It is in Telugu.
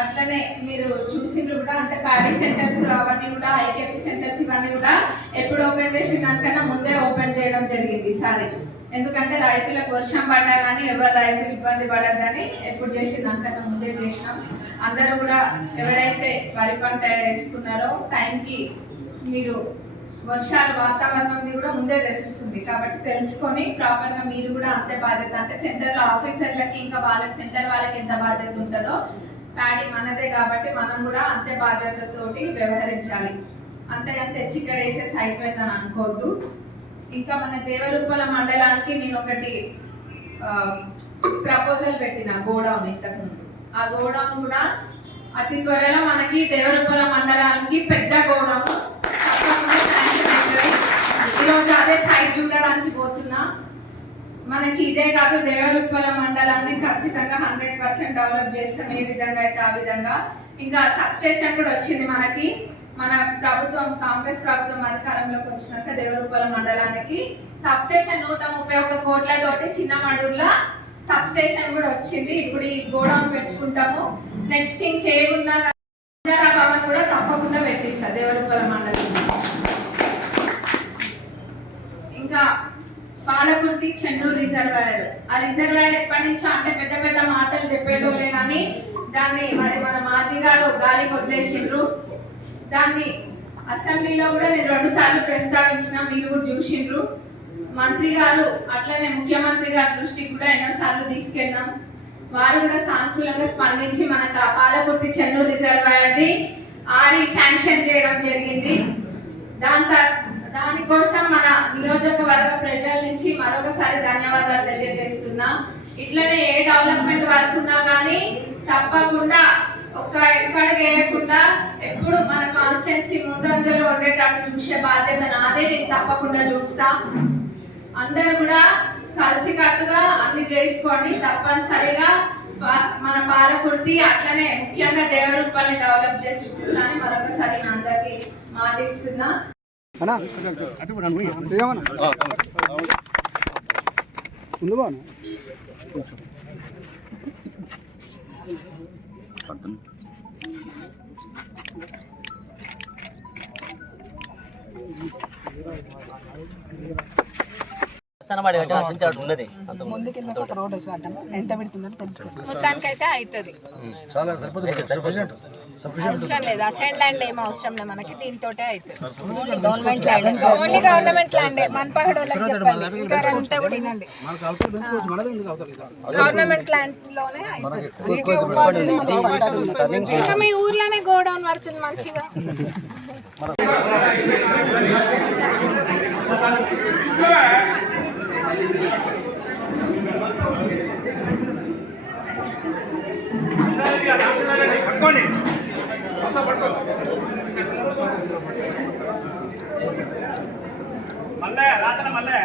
అట్లనే మీరు చూసిండ్రు కూడా, అంటే ప్యాడీ సెంటర్స్ అవన్నీ కూడా, ఐకేపీ సెంటర్స్ ఇవన్నీ కూడా ఎప్పుడు ఓపెన్ చేసిన దానికన్నా ముందే ఓపెన్ చేయడం జరిగింది ఈసారి. ఎందుకంటే రైతులకు వర్షం పడ్డా కానీ ఎవరు రైతులు ఇబ్బంది పడదు కానీ ఎప్పుడు చేసిన దానికన్నా ముందే చేసినాం. అందరూ కూడా ఎవరైతే వరి పంట వేసుకున్నారో టైంకి మీరు వర్షాలు వాతావరణం కూడా ముందే తెలుస్తుంది కాబట్టి తెలుసుకొని ప్రాపర్గా మీరు కూడా అంతే బాధ్యత, అంటే సెంటర్లో ఆఫీసర్లకి ఇంకా వాళ్ళకి సెంటర్ వాళ్ళకి ఎంత బాధ్యత ఉంటుందో ప్యాడీ మనదే కాబట్టి మనం కూడా అంతే బాధ్యతతోటి వ్యవహరించాలి. అంతేగాని తెచ్చి ఇక్కడ వేసేసి అయిపోయిందని అనుకోవద్దు. ఇంకా మన దేవరూపల మండలానికి నేను ఒకటి ప్రపోజల్ పెట్టిన గోడౌన్ ఇంతకుముందు. ఆ గోడౌన్ కూడా అతి త్వరలో మనకి దేవరూపల మండలానికి పెద్ద గోడౌన్ తప్పకుండా శాంక్షన్ అవుతుంది. ఈరోజు అదే సైట్ చూడడానికి పోతున్నా. మనకి ఇదే కాదు, దేవరూపల మండలాన్ని ఖచ్చితంగా 100% డెవలప్ చేస్తాం. ఏ విధంగా అయితే ఆ విధంగా. ఇంకా సబ్స్టేషన్ కూడా వచ్చింది మనకి. మన ప్రభుత్వం, కాంగ్రెస్ ప్రభుత్వం అధికారంలోకి వచ్చినాక దేవరూపల మండలానికి సబ్స్టేషన్ 131 కోట్లతోటి చిన్న మడూర్లో సబ్స్టేషన్ కూడా వచ్చింది. ఇప్పుడు ఈ గోడౌన్ పెట్టుకుంటాము. నెక్స్ట్ ఇంకేమున్నా భవన్ కూడా తప్పకుండా పెట్టిస్తా దేవరూపల మండలం. ఇంకా పాలకుర్తి చెన్నూరు రిజర్వాయర్, ఆ రిజర్వాయర్ ఎప్పటి నుంచో, అంటే పెద్ద పెద్ద మాటలు చెప్పేటోళ్ళే కానీ దాన్ని మరి మన మాజీ గారు గాలికి వదిలేసిండ్రు. దాన్ని అసెంబ్లీలో కూడా నేను 2 సార్లు ప్రస్తావించిన, మీరు కూడా చూసిండ్రు. మంత్రి గారు అట్లనే ముఖ్యమంత్రి గారి దృష్టికి కూడా ఎన్నోసార్లు తీసుకెళ్ళాం. వారు కూడా సానుకూలంగా స్పందించి మనకు ఆ పాలకుర్తి చెన్నూరు రిజర్వాయర్ని శాంక్షన్ చేయడం జరిగింది. దానికోసం మన నియోజకవర్గ ప్రజల నుంచి మరొకసారి ధన్యవాదాలు తెలియజేస్తున్నా. ఇట్లనే ఏ డెవలప్మెంట్ వర్క్ ఉన్నా కానీ తప్పకుండా ఒక్క ఎక్కడికి వేయకుండా ఎప్పుడు మన కాన్స్టిట్యున్సీ ముందంజలో ఉండేటట్టు చూసే బాధ్యత నాదే. నేను తప్పకుండా చూస్తా. అందరు కూడా కలిసికట్టుగా అన్ని చేసుకోండి. తప్పనిసరిగా మన పాలకుర్తి అట్లనే ముఖ్యంగా దేవరూపల్ని డెవలప్ చేసి చూపిస్తానని మరొకసారి నా అందరికి మాటిస్తున్నా. మొత్తానికైతే అవుతుంది. అవసరం లేదు అసైన్ ల్యాండ్, ఏం అవసరం లేదు మనకి. దీంతో అవుతుంది. Only government land. మనపహడోళ్ళకి చెప్పండి, ఇంకా అంతా కూడా వినండి. గవర్నమెంట్ ల్యాండ్ లోనే అవుతుంది. ఇంకా మీ ఊర్లోనే గోడౌన్ పడుతుంది మంచిగా. మళ్ళీ